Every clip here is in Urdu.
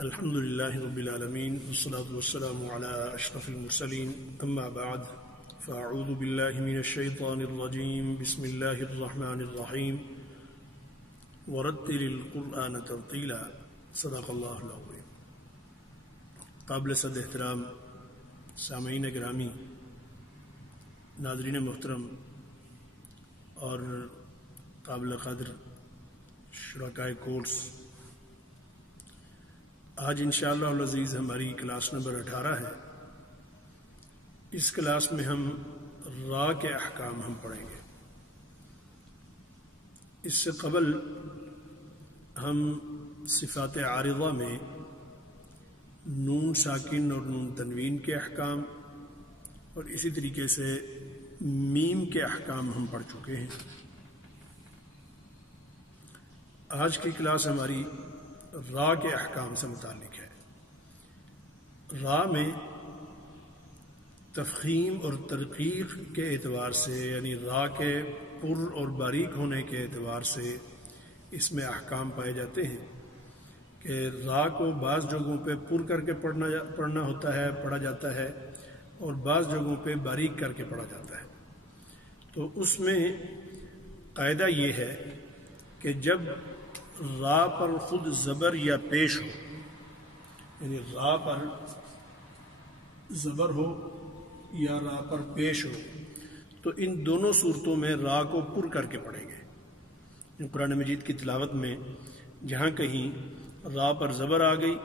الحمد لله رب العالمين والصلاة والسلام على أشرف المرسلين أما بعد فأعوذ بالله من الشيطان الرجيم بسم الله الرحمن الرحيم ورتل القرآن ترتيلا صدق الله العظيم. قابل صد احترام سامعین گرامی، ناظرین محترم اور قابل قدر شرکائے کورس، آج انشاءاللہ العزیز ہماری کلاس نمبر 18 ہے. اس کلاس میں ہم را کے احکام ہم پڑھیں گے. اس سے قبل ہم صفات عارضہ میں نون ساکن اور نون تنوین کے احکام اور اسی طریقے سے میم کے احکام ہم پڑھ چکے ہیں. آج کی کلاس ہماری را کے احکام سے متعلق ہے. را میں تفخیم اور ترقیق کے اعتبار سے، یعنی را کے پر اور باریک ہونے کے اعتبار سے اس میں احکام پائے جاتے ہیں کہ را کو بعض جگہوں پہ پر کر کے پڑھنا ہوتا ہے، پڑھا جاتا ہے، اور بعض جگہوں پہ باریک کر کے پڑھا جاتا ہے. تو اس میں قاعدہ یہ ہے کہ جب را پر خود زبر یا پیش ہو، یعنی را پر زبر ہو یا را پر پیش ہو، تو ان دونوں صورتوں میں را کو پر کر کے پڑھیں گے. قرآن مجید کی تلاوت میں جہاں کہیں را پر زبر آ گئی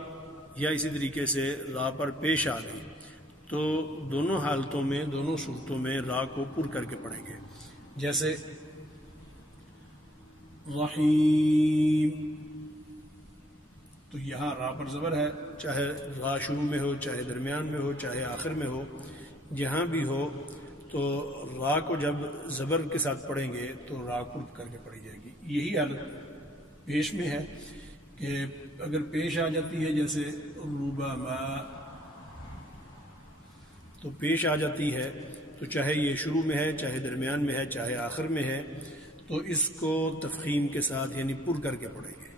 یا اسی طریقے سے را پر پیش آ گئی تو دونوں حالتوں میں، دونوں صورتوں میں را کو پر کر کے پڑھیں گے. جیسے رحیم، تو یہاں را پر زبر ہے، چاہے را شروع میں ہو، چاہے درمیان میں ہو، چاہے آخر میں ہو، جہاں بھی ہو تو را کو جب زبر کے ساتھ پڑھیں گے تو را پر کر کے پڑھی جائے گی. یہی حالت پیش میں ہے کہ اگر پیش آ جاتی ہے جیسے ربما، تو پیش آ جاتی ہے تو چاہے یہ شروع میں ہے، چاہے درمیان میں ہے، چاہے آخر میں ہے، تو اس کو تفخیم کے ساتھ یعنی پر کر کے پڑھیں گے.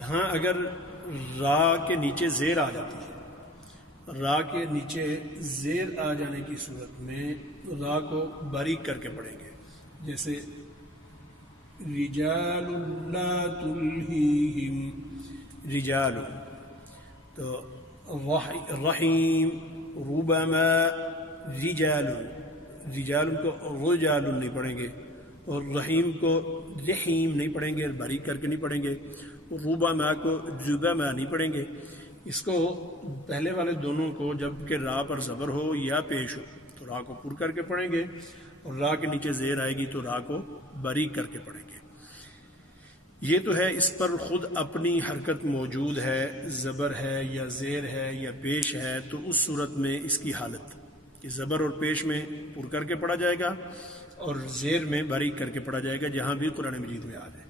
ہاں اگر را کے نیچے زیر آ جاتی ہے، را کے نیچے زیر آ جانے کی صورت میں را کو باریک کر کے پڑھیں گے. جیسے رجال لا تلہیہم، رجال، تو رحیم، ربما، رجال، رجال کو رجال نہیں پڑھیں گے، اور رحیم کو رحیم نہیں پڑھیں گے، باریک کر کے نہیں پڑھیں گے. ربما کو ربما نہیں پڑھیں گے. اس کو پہلے والے دونوں کو جب کہ را پر زبر ہو یا پیش ہو تو را کو پر کر کے پڑھیں گے، اور را کے نیچے زیر آئے گی تو را کو باریک کر کے پڑھیں گے. یہ تو ہے اس پر خود اپنی حرکت موجود ہے، زبر ہے یا زیر ہے یا پیش ہے، تو اس صورت میں اس کی حالت کہ زبر اور پیش میں پر کر کے پڑھا جائے گا اور زیر میں باریک کر کے پڑھا جائے گا جہاں بھی قرآن مجید میں آ جائے.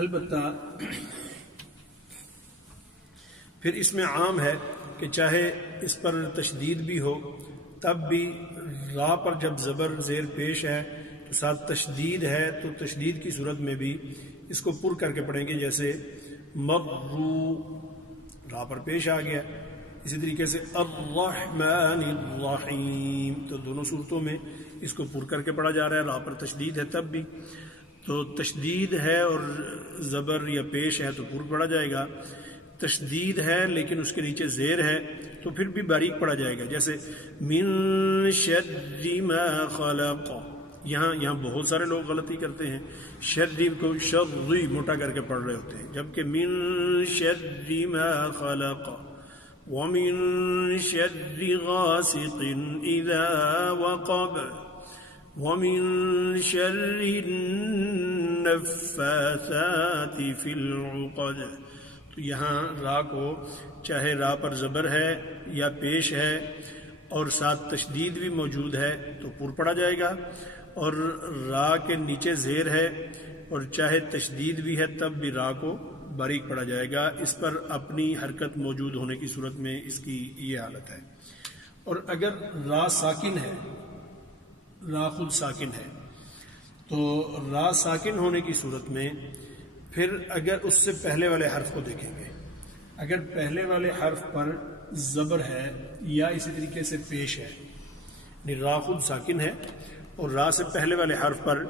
البتہ پھر اس میں عام ہے کہ چاہے اس پر تشدید بھی ہو تب بھی را پر جب زبر زیر پیش ہے تو ساتھ تشدید ہے تو تشدید کی صورت میں بھی اس کو پر کر کے پڑھیں گے. جیسے مرو، را پر پیش آ گیا. اسی طریقے سے الرحمن الرحیم، تو دونوں صورتوں میں اس کو پر کر کے پڑھا جا رہا ہے. را پر تشدید ہے تب بھی، تو تشدید ہے اور زبر یا پیش ہے تو پر پڑھا جائے گا. تشدید ہے لیکن اس کے نیچے زیر ہے تو پھر بھی باریک پڑھا جائے گا. جیسے من شر ما خلق، یہاں بہت سارے لوگ غلطی کرتے ہیں، شر کو شر موٹا کر کے پڑھ رہے ہوتے ہیں، جبکہ من شر ما خلق ومن شر غاسق اذا وقب ومن شر النفاثات في العقد. تو یہاں را کو چاہے را پر زبر ہے یا پیش ہے اور ساتھ تشدید بھی موجود ہے تو پر پڑھا جائے گا، اور را کے نیچے زیر ہے اور چاہے تشدید بھی ہے تب بھی را کو باریک پڑھا جائے گا. اس پر اپنی حرکت موجود ہونے کی صورت میں اس کی یہ حالت ہے. اور اگر را ساکن ہے، را خود ساکن ہے، تو را ساکن ہونے کی صورت میں پھر اگر اس سے پہلے والے حرف کو دیکھیں گے، اگر پہلے والے حرف پر زبر ہے یا اسی طریقے سے پیش ہے، یعنی را خود ساکن ہے اور را سے پہلے والے حرف پر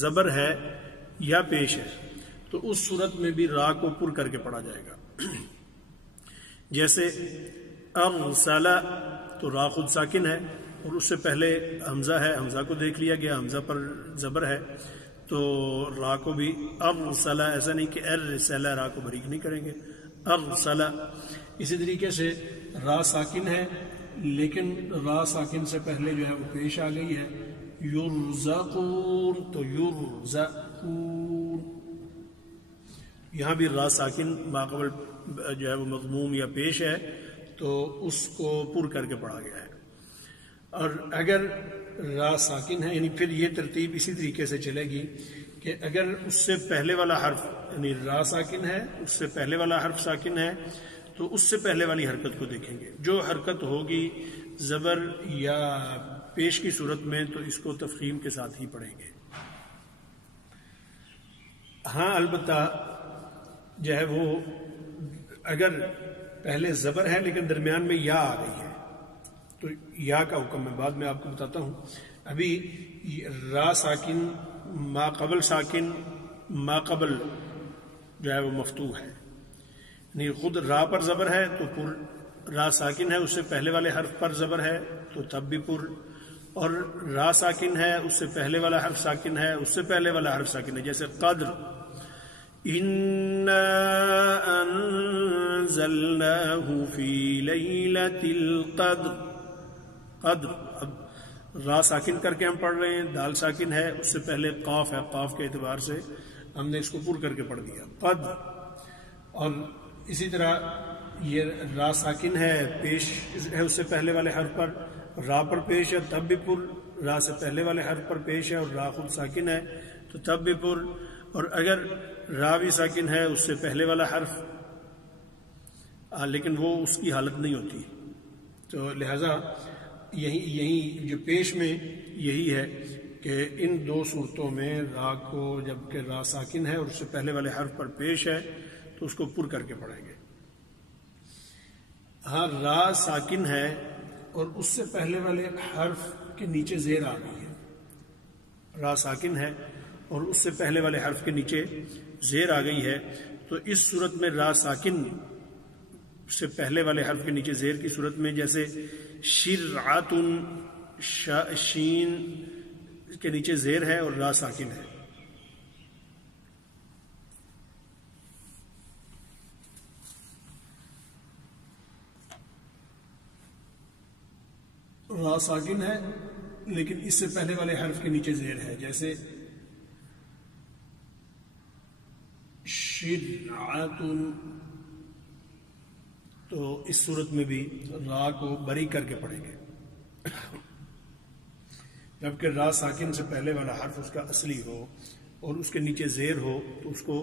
زبر ہے یا پیش ہے، تو اس صورت میں بھی را کو پر کر کے پڑھا جائے گا۔ جیسے ارسل، تو را خود ساکن ہے اور اس سے پہلے حمزہ ہے، حمزہ کو دیکھ لیا گیا، حمزہ پر زبر ہے، تو را کو بھی ارسل، ایسا نہیں کہ ارسل، را کو باریک نہیں کریں گے، ارسل۔ اسی طریقے سے را ساکن ہے لیکن را ساکن سے پہلے جو ہے وہ پیش آ گئی ہے، یرزقون، تو یرزقون، یہاں بھی را ساکن ماقبل جو ہے وہ مضموم یا پیش ہے تو اس کو پر کر کے پڑھا گیا ہے۔ اور اگر را ساکن ہے، یعنی پھر یہ ترتیب اسی طریقے سے چلے گی کہ اگر اس سے پہلے والا حرف، یعنی را ساکن ہے، اس سے پہلے والا حرف ساکن ہے، تو اس سے پہلے والی حرکت کو دیکھیں گے، جو حرکت ہوگی زبر یا پیش کی صورت میں تو اس کو تفخیم کے ساتھ ہی پڑھیں گے۔ ہاں البتہ جو ہے وہ اگر پہلے زبر ہے لیکن درمیان میں یا آ گئی ہے تو یا کا حکم میں بعد میں آپ کو بتاتا ہوں۔ ابھی را ساکن ما قبل ساکن، ما قبل جو ہے وہ مفتوح ہے، یعنی خود را پر زبر ہے تو پر، را ساکن ہے اس سے پہلے والے حرف پر زبر ہے تو تب بھی پر، اور را ساکن ہے اس سے پہلے والا حرف ساکن ہے، اس سے پہلے والا حرف ساکن ہے، جیسے قدر، اِنَّا أَنزَلْنَاهُ فِي لَيْلَةِ الْقَدْرِ، قدر، اب را ساکن کر کے ہم پڑھ رہے ہیں، دال ساکن ہے، اس سے پہلے قاف ہے، قاف کے اعتبار سے ہم نے اس کو پر کر کے پڑھ دیا، قدر۔ اور اسی طرح یہ را ساکن ہے، پیش ہے اس سے پہلے والے حرف پر، را پر پیش ہے تب بھی پر، را سے پہلے والے حرف پر پیش ہے اور را خود ساکن ہے تو تب بھی پر، اور اگر را بھی ساکن ہے اس سے پہلے والا حرف لیکن وہ اس کی حالت نہیں ہوتی، تو لہذا یہی جو پیش میں یہی ہے کہ ان دو صورتوں میں را کو جبکہ را ساکن ہے اور اس سے پہلے والے حرف پر پیش ہے تو اس کو پر کر کے پڑھیں گے۔ ہاں را ساکن ہے اور اس سے پہلے والے حرف کے نیچے زیر آ گئی ہے، را ساکن ہے اور اس سے پہلے والے حرف کے نیچے زیر آ گئی ہے، تو اس صورت میں را ساکن سے پہلے والے حرف کے نیچے زیر کی صورت میں جیسے شرعتن، شین کے نیچے زیر ہے اور را ساکن ہے، را ساکن ہے لیکن اس سے پہلے والے حرف کے نیچے زیر ہے، جیسے شرعتن، تو اس صورت میں بھی را کو باریک کر کے پڑھیں گے، جبکہ را ساکن سے پہلے والا حرف اس کا اصلی ہو اور اس کے نیچے زیر ہو تو اس کو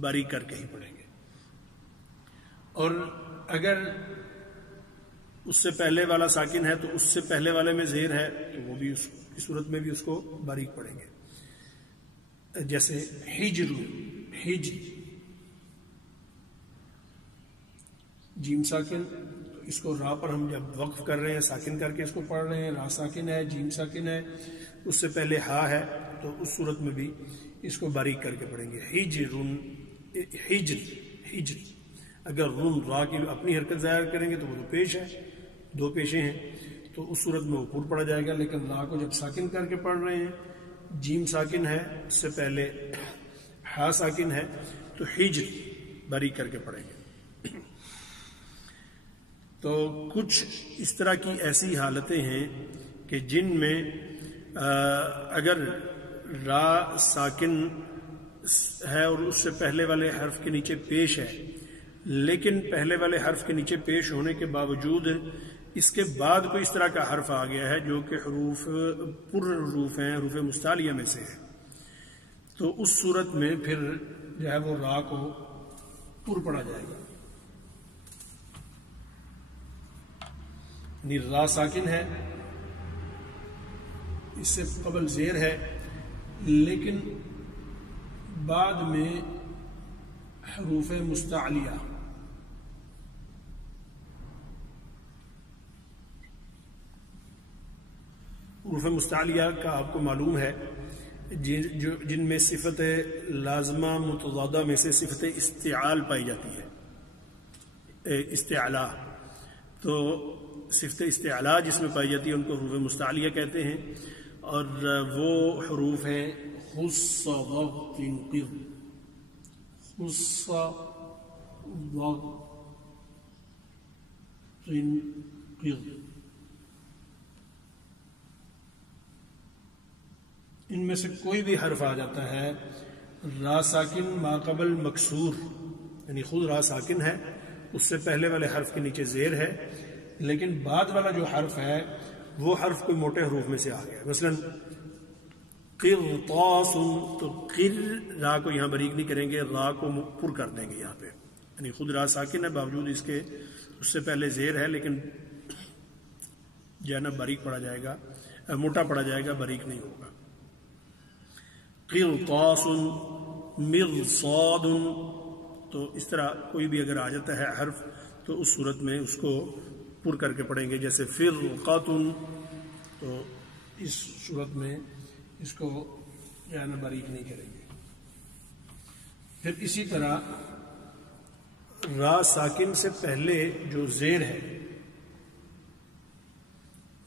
باریک کر کے ہی پڑھیں گے، اور اگر اس سے پہلے والا ساکن ہے تو اس سے پہلے والے میں زیر ہے تو وہ بھی اس کی صورت میں بھی اس کو باریک پڑھیں گے، جیسے ہجر، ہجر، جیم ساکن، تو اس کو را پر ہم جب وقف کر رہے ہیں ساکن کر کے اس کو پڑھ رہے ہیں، را ساکن ہے، جیم ساکن ہے، اس سے پہلے ہا ہے تو اس صورت میں بھی اس کو باریک کر کے پڑھیں گے، ہجرن، ہجر، ہجر۔ اگر رن را کی اپنی حرکت ظاہر کریں گے تو وہ تو پیش ہے، دو پیشیں ہیں تو اس صورت میں وہ پر پڑھا جائے گا، لیکن را کو جب ساکن کر کے پڑھ رہے ہیں، جیم ساکن ہے اس سے پہلے ہا ساکن ہے تو ہجر باریک کر کے پڑھیں گے۔ تو کچھ اس طرح کی ایسی حالتیں ہیں کہ جن میں اگر را ساکن ہے اور اس سے پہلے والے حرف کے نیچے پیش ہے، لیکن پہلے والے حرف کے نیچے پیش ہونے کے باوجود اس کے بعد کوئی اس طرح کا حرف آ گیا ہے جو کہ حروف پر حروف ہیں، حروف مستعلیہ میں سے ہے، تو اس صورت میں پھر جو ہے وہ را کو پر پڑھا جائے گا، یعنی را ساکن ہے، اس سے قبل زیر ہے، لیکن بعد میں حروف مستعلیہ، حروف مستعلیہ کا آپ کو معلوم ہے جن میں صفت لازمہ متضادہ میں سے صفت استعال پائی جاتی ہے، استعلا، تو صفت استعلا جس میں پائی جاتی ہے ان کو حروف مستعلیہ کہتے ہیں، اور وہ حروف ہیں خص ضغط قر، خص ضغط قر، ان میں سے کوئی بھی حرف آ جاتا ہے را ساکن ما قبل مکسور، یعنی خود را ساکن ہے، اس سے پہلے والے حرف کے نیچے زیر ہے، لیکن بعد والا جو حرف ہے وہ حرف کوئی موٹے حروف میں سے آ گیا، مثلا قرطاس، تو قر را کو یہاں باریک نہیں کریں گے، را کو پر کر دیں گے یہاں پہ، یعنی خود را ساکن ہے باوجود اس کے اس سے پہلے زیر ہے، لیکن جو ہے نا باریک پڑا جائے گا، موٹا پڑا جائے گا، باریک نہیں ہوگا۔ قرطاس مرصاد، تو اس طرح کوئی بھی اگر آ جاتا ہے حرف تو اس صورت میں اس کو پر کر کے پڑھیں گے، جیسے فرقۃ، تو اس صورت میں اس کو جو ہے نا باریک نہیں کریں گے۔ پھر اسی طرح را ساکن سے پہلے جو زیر ہے،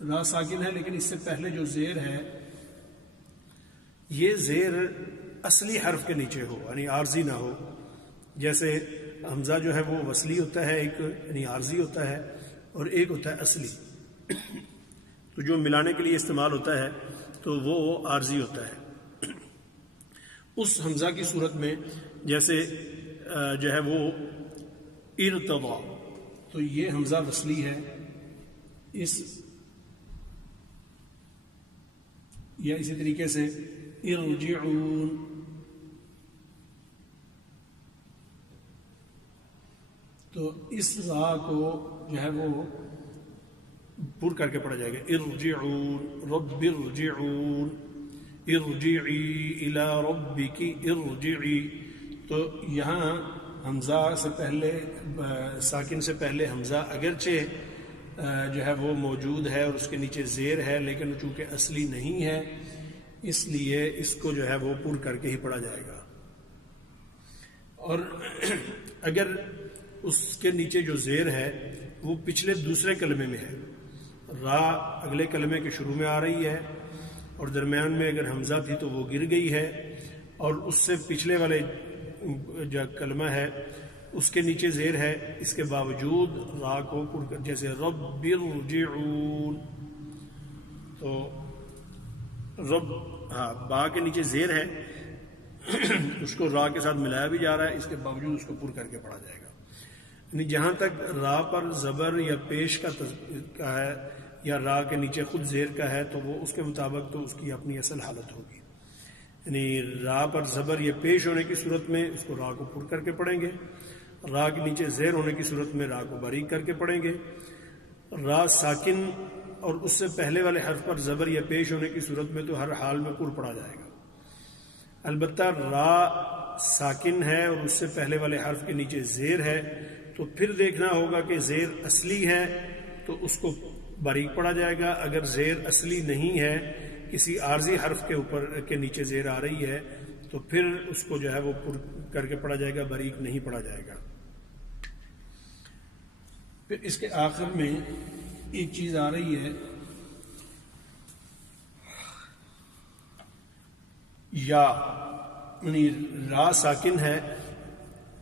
را ساکن ہے لیکن اس سے پہلے جو زیر ہے یہ زیر اصلی حرف کے نیچے ہو، یعنی عارضی نہ ہو، جیسے حمزہ جو ہے وہ وصلی ہوتا ہے، ایک یعنی عارضی ہوتا ہے، اور ایک ہوتا ہے اصلی، تو جو ملانے کے لیے استعمال ہوتا ہے تو وہ عارضی ہوتا ہے۔ اس حمزہ کی صورت میں جیسے جو ہے وہ ارتضا، تو یہ حمزہ وصلی ہے، اس یا اسی طریقے سے ارجعون، تو اس را کو جو ہے وہ پر کر کے پڑھا جائے گا، ارجعون رب ارجعون، ارجعی الی ربک ارجعی، تو یہاں حمزہ سے پہلے ساکن سے پہلے حمزہ اگرچہ جو ہے وہ موجود ہے اور اس کے نیچے زیر ہے، لیکن چونکہ اصلی نہیں ہے اس لیے اس کو جو ہے وہ پر کر کے ہی پڑھا جائے گا، اور اگر اس کے نیچے جو زیر ہے وہ پچھلے دوسرے کلمے میں ہے، را اگلے کلمے کے شروع میں آ رہی ہے اور درمیان میں اگر حمزہ تھی تو وہ گر گئی ہے، اور اس سے پچھلے والے جو کلمہ ہے اس کے نیچے زیر ہے، اس کے باوجود را کو پر کر، جیسے رب ارجعون، تو رب با کے نیچے زیر ہے، اس کو را کے ساتھ ملایا بھی جا رہا ہے، اس کے باوجود اس کو پر کر کے پڑھا جائے گا، یعنی جہاں تک را پر زبر یا پیش کا ہے یا را کے نیچے خود زیر کا ہے تو وہ اس کے مطابق تو اس کی اپنی اصل حالت ہوگی، یعنی را پر زبر یا پیش ہونے کی صورت میں اس کو را کو پر کر کے پڑھیں گے، را کے نیچے زیر ہونے کی صورت میں را کو باریک کر کے پڑھیں گے، را ساکن اور اس سے پہلے والے حرف پر زبر یا پیش ہونے کی صورت میں تو ہر حال میں پر پڑھا جائے گا، البتہ را ساکن ہے اور اس سے پہلے والے حرف کے نیچے زیر ہے تو پھر دیکھنا ہوگا کہ زیر اصلی ہے تو اس کو باریک پڑھا جائے گا، اگر زیر اصلی نہیں ہے، کسی عارضی حرف کے اوپر کے نیچے زیر آ رہی ہے تو پھر اس کو جو ہے وہ پر کر کے پڑھا جائے گا، باریک نہیں پڑھا جائے گا۔ پھر اس کے آخر میں ایک چیز آ رہی ہے یا، یعنی را ساکن ہے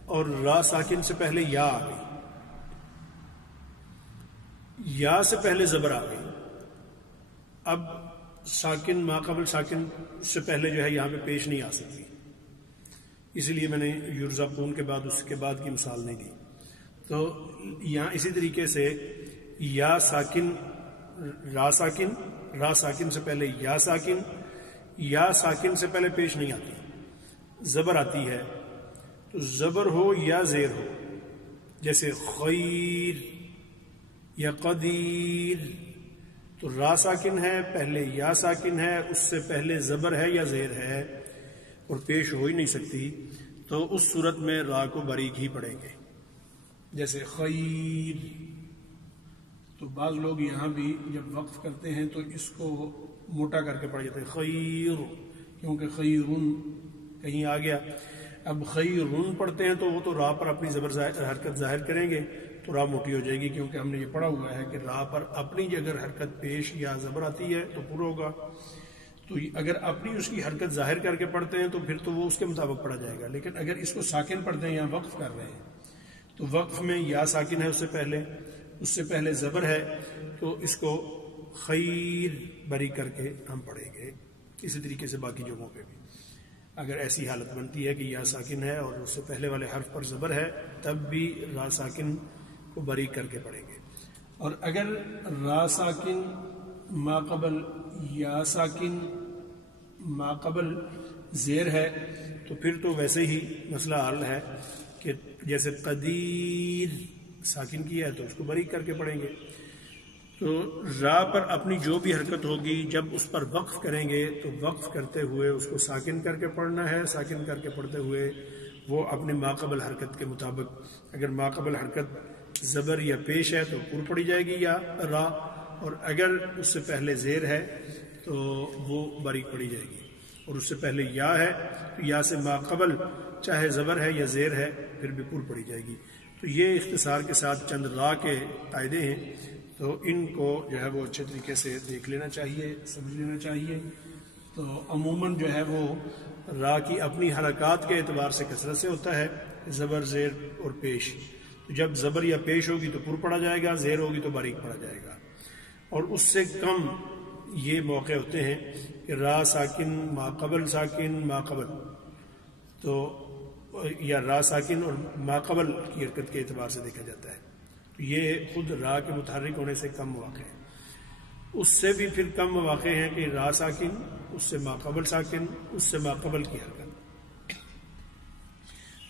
اور را ساکن سے پہلے یا آ گئی، یا سے پہلے زبر آ گئی، اب ساکن ما قبل ساکن سے پہلے جو ہے یہاں پہ پیش نہیں آ سکتی، اسی لیے میں نے یرزقون کے بعد اس کے بعد کی مثال نہیں دی، تو یہاں اسی طریقے سے یا ساکن را ساکن، را ساکن سے پہلے یا ساکن، یا ساکن سے پہلے پیش نہیں آتی، زبر آتی ہے، تو زبر ہو یا زیر ہو، جیسے خیر یا قدیر، تو را ساکن ہے، پہلے یا ساکن ہے، اس سے پہلے زبر ہے یا زیر ہے، اور پیش ہو ہی نہیں سکتی تو اس صورت میں را کو باریک ہی پڑھیں گے. جیسے خیر، تو بعض لوگ یہاں بھی جب وقف کرتے ہیں تو اس کو موٹا کر کے پڑھ جاتے ہیں خیر، کیونکہ خیرن کہیں آ گیا. اب خیرن پڑھتے ہیں تو وہ تو را پر اپنی حرکت ظاہر کریں گے تو را موٹی ہو جائے گی، کیونکہ ہم نے یہ پڑھا ہوا ہے کہ را پر اپنی اگر حرکت پیش یا زبر آتی ہے تو پورا ہوگا. تو اگر اپنی اس کی حرکت ظاہر کر کے پڑھتے ہیں تو پھر تو وہ اس کے مطابق پڑھا جائے گا. لیکن اگر اس کو ساکن پڑھتے ہیں یا وقف کر رہے ہیں تو وقف میں یا ساکن ہے اس سے پہلے زبر ہے، تو اس کو خیر بری کر کے ہم پڑھیں گے. اسی طریقے سے باقی جگہوں پہ بھی اگر ایسی حالت بنتی ہے کہ یا ساکن ہے اور اس سے پہلے والے حرف پر زبر ہے تب بھی را ساکن کو باریک کر کے پڑھیں گے. اور اگر را ساکن ما قبل یا ساکن ما قبل زیر ہے تو پھر تو ویسے ہی مسئلہ حل ہے کہ جیسے قدیر ساکن کیا ہے تو اس کو باریک کر کے پڑھیں گے. تو را پر اپنی جو بھی حرکت ہوگی جب اس پر وقف کریں گے تو وقف کرتے ہوئے اس کو ساکن کر کے پڑھنا ہے. ساکن کر کے پڑھتے ہوئے وہ اپنے ماقبل حرکت کے مطابق، اگر ماقبل حرکت زبر یا پیش ہے تو پور پڑی جائے گی یا را، اور اگر اس سے پہلے زیر ہے تو وہ باریک پڑی جائے گی. اور اس سے پہلے یا ہے تو یا سے ماقبل چاہے زبر ہے یا زیر ہے پھر بھی پور پڑی جائے گی. تو یہ اختصار کے ساتھ چند را کے قاعدے ہیں، تو ان کو جو ہے وہ اچھے طریقے سے دیکھ لینا چاہیے، سمجھ لینا چاہیے. تو عموماً جو ہے وہ را کی اپنی حرکات کے اعتبار سے کثرت سے ہوتا ہے، زبر زیر اور پیش. تو جب زبر یا پیش ہوگی تو پر پڑا جائے گا، زیر ہوگی تو باریک پڑا جائے گا. اور اس سے کم یہ موقع ہوتے ہیں کہ را ساکن ما قبل ساکن ما قبل، تو یا را ساکن اور ما قبل کی حرکت کے اعتبار سے دیکھا جاتا ہے. یہ خود را کے متحرک ہونے سے کم مواقع ہیں. اس سے بھی پھر کم مواقع ہیں کہ را ساکن، اس سے ماقبل ساکن، اس سے ماقبل کی حرکت.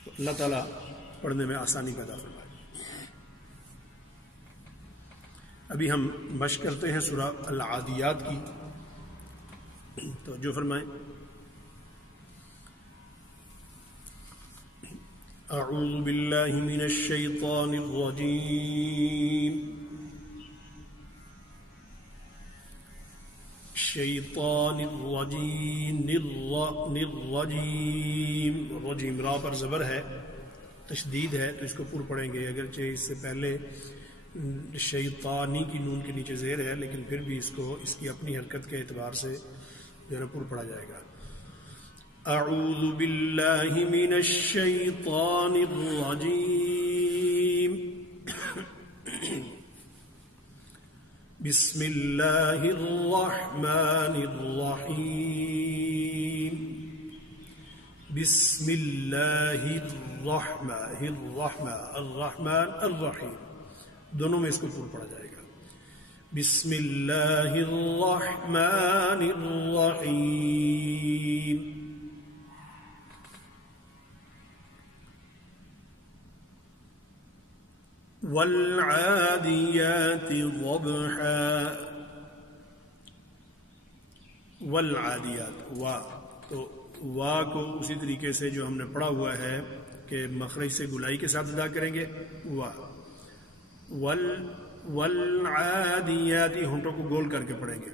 تو اللہ تعالیٰ پڑھنے میں آسانی پیدا فرمائے. ابھی ہم مشق کرتے ہیں سورہ العادیات کی، توجہ فرمائیں. اعوذ باللہ من الشیطان الرجیم. شیطان الرجیم، رجیم را پر زبر ہے، تشدید ہے تو اس کو پر پڑھیں گے. اگرچہ اس سے پہلے شیطانی کی نون کے نیچے زیر ہے لیکن پھر بھی اس کو اس کی اپنی حرکت کے اعتبار سے جو ہے پر پڑھا جائے گا. اعوذ باللہ من الشیطان الرجیم. بسم اللہ الرحمن الرحیم. بسم اللہ الرحمن الرحیم، دونوں میں اس کو پر پڑھا جائے گا. بسم اللہ الرحمن الرحیم. والعادیات ضبحا. والعادیات وا، تو وا کو اسی طریقے سے جو ہم نے پڑھا ہوا ہے کہ مخرج سے گلائی کے ساتھ ادا کریں گے وا. والعادیات ہونٹوں کو گول کر کے پڑھیں گے.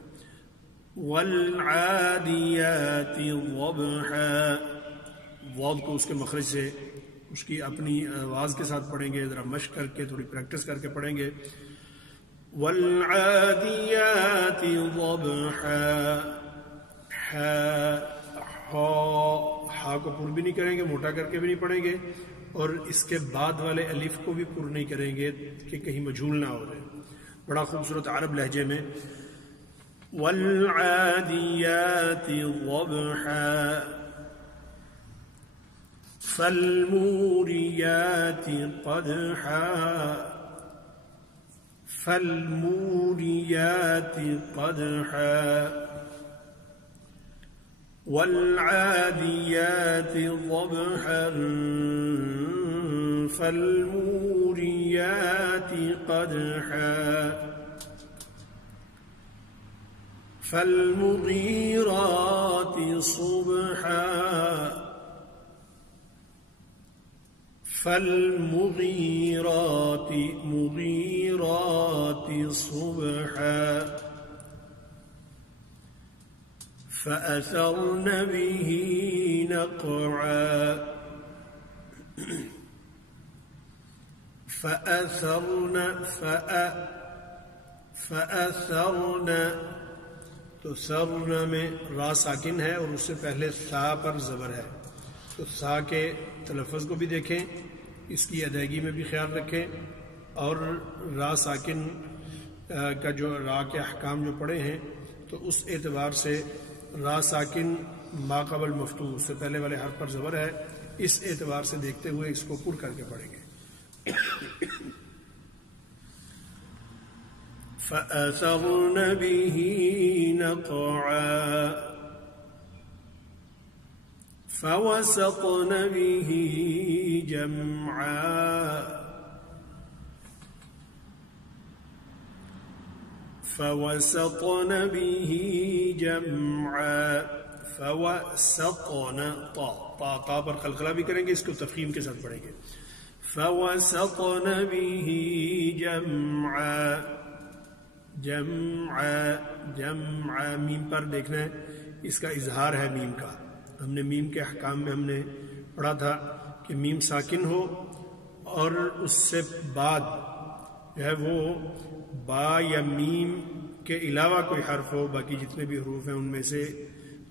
والعادیات ضبحا، واو کو اس کے مخرج سے اس کی اپنی آواز کے ساتھ پڑھیں گے. ذرا مشق کر کے تھوڑی پریکٹس کر کے پڑھیں گے. والعادیات ضبحا. ہا کو پر بھی نہیں کریں گے، موٹا کر کے بھی نہیں پڑھیں گے، اور اس کے بعد والے الف کو بھی پر نہیں کریں گے کہ کہیں مجھول نہ ہو جائے. بڑا خوبصورت عرب لہجے میں والعادیات ضبحا. فالموریات قدحا. فالموریات قدحا. والعادیات ضبحا. فالموریات قدحا. فالمغيرات صبحا فالمغيرات مغيرات صبحا فأثرن به نقعا فأثرن تو سرن میں را ساکن ہے اور اس سے پہلے سا پر زبر ہے، تو سا کے تلفظ کو بھی دیکھیں، اس کی ادائیگی میں بھی خیال رکھیں، اور را ساکن کا جو را کے احکام جو پڑے ہیں تو اس اعتبار سے را ساکن ما قبل مفتوح اس سے پہلے والے حرف پر زبر ہے، اس اعتبار سے دیکھتے ہوئے اس کو پر کر کے پڑھیں گے۔ فَأَثَرْنَ بِهِ نَقْعًا فَوَسَطْنَ بِهِ جَمْعًا فَوَسَطْنَ بِهِ جَمْعًا فَوَسَطْنَ تا پر قلقلہ بھی کریں گے، اس کو تفخیم کے ساتھ پڑھیں گے۔ فَوَسَطْنَ بِهِ جَمْعًا جمع میم پر دیکھنا ہے، اس کا اظہار ہے میم کا۔ ہم نے میم کے احکام میں ہم نے پڑھا تھا کہ میم ساکن ہو اور اس سے بعد جو ہے وہ با یا میم کے علاوہ کوئی حرف ہو، باقی جتنے بھی حروف ہیں ان میں سے،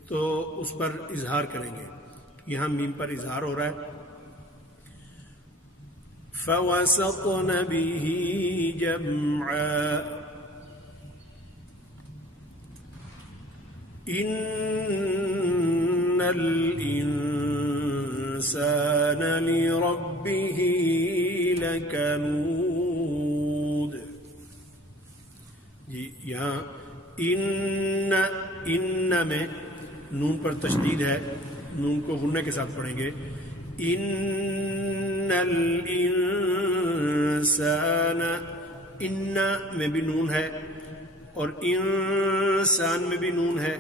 تو اس پر اظہار کریں گے۔ یہاں میم پر اظہار ہو رہا ہے۔ فَوَسَطْنَ بِهِ جَمْعًا إِنَّ الْإِنسَانَ لِرَبِّهِ لَكَنُودٌ۔ جی یہاں ان میں نون پر تشدید ہے، نون کو غنہ کے ساتھ پڑھیں گے۔ ان الانسان، ان میں بھی نون ہے اور انسان میں بھی نون ہے،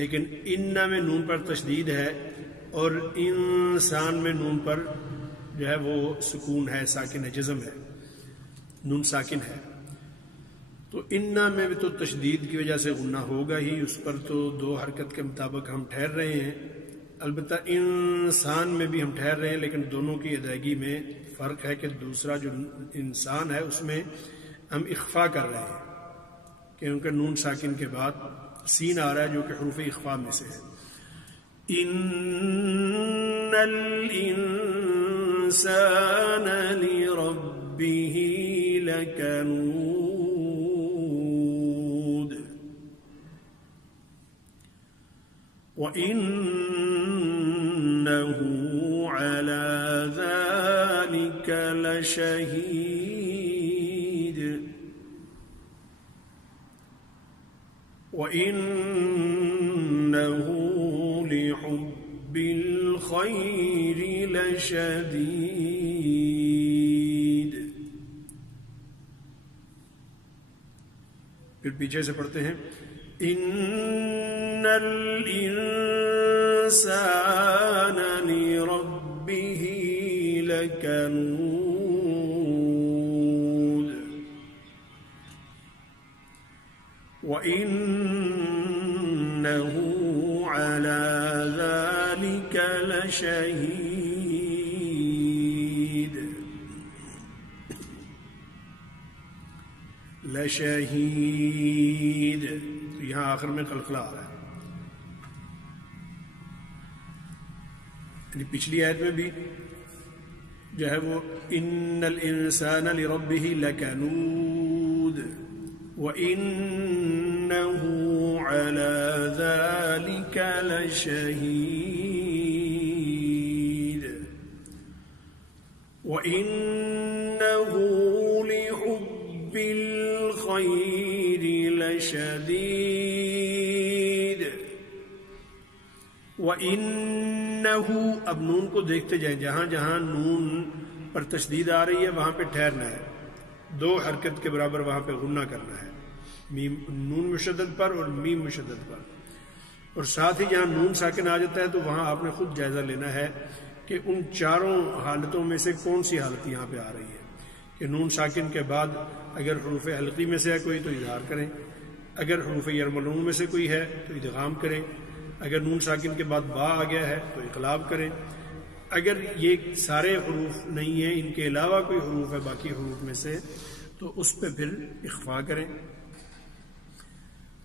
لیکن ان میں نون پر تشدید ہے اور انسان میں نون پر جو ہے وہ سکون ہے، ساکن ہے، جزم ہے، نون ساکن ہے۔ تو ان میں بھی تو تشدید کی وجہ سے غنہ ہوگا ہی، اس پر تو دو حرکت کے مطابق ہم ٹھہر رہے ہیں۔ البتہ انسان میں بھی ہم ٹھہر رہے ہیں، لیکن دونوں کی ادائیگی میں فرق ہے کہ دوسرا جو انسان ہے اس میں ہم اخفا کر رہے ہیں، کیونکہ نون ساکن کے بعد سین آ رہا ہے جو کہ حروف اخفا میں سے ہے۔ ان الانسان لربه لکنود وَإِنَّهُ عَلَى ذَلِكَ لَشَهِيدٌ وَإِنَّهُ لِحُبِّ الْخَيْرِ لَشَدِيدٌ۔ پھر پیچھے سے پڑھتے ہیں، ان الانسان لربه لکنود وانه على ذلك لشهيد لشهيد، یہاں آخر میں قلقلہ آ رہا ہے۔ یعنی پچھلی آیت میں بھی جو ہے وہ ان الانسان لربه لکنود وانه على ذلك لشهيد وانه لحب الخير لشديد وَإِنَّهُ، اب نون کو دیکھتے جائیں، جہاں جہاں نون پر تشدید آ رہی ہے وہاں پہ ٹھہرنا ہے، دو حرکت کے برابر وہاں پہ غنہ کرنا ہے۔ میم نون مشدد پر اور میم مشدد پر، اور ساتھ ہی جہاں نون ساکن آ جاتا ہے تو وہاں آپ نے خود جائزہ لینا ہے کہ ان چاروں حالتوں میں سے کون سی حالت یہاں پہ آ رہی ہے، کہ نون ساکن کے بعد اگر حروف حلقی میں سے ہے کوئی تو اظہار کریں، اگر حروف یرملون میں سے کوئی ہے تو ادغام کریں، اگر نون ساکن کے بعد با آ گیا ہے تو اقلاب کریں، اگر یہ سارے حروف نہیں ہیں ان کے علاوہ کوئی حروف ہے باقی حروف میں سے تو اس پہ پھر اخفا کریں۔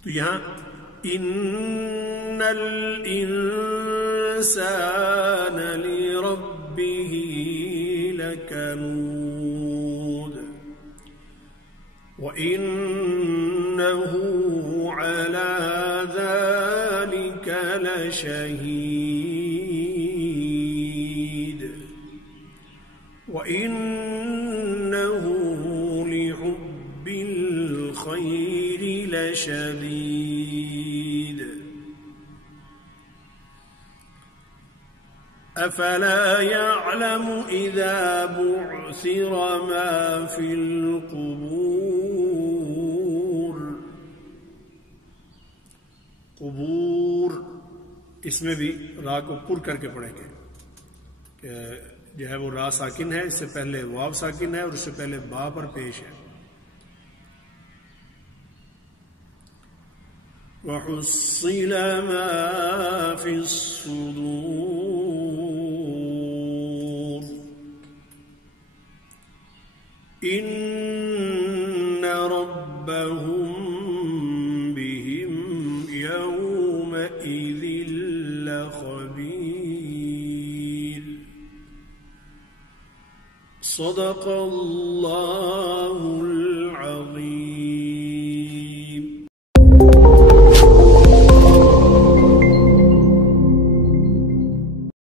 تو یہاں ان الانسان لربه لکنود وانه على ذلك لشهيد وانه لحب الخير لشديد افلا يعلم اذا بعثر ما في القبور۔ قبور اس میں بھی را کو پر کر کے پڑھیں گے کہ جو ہے وہ را ساکن ہے، اس سے پہلے واو ساکن ہے اور اس سے پہلے با پر پیش ہے۔ وحصل ما في الصدور ان ربهم بهم يومئذ لخبير۔ صدق الله العظيم۔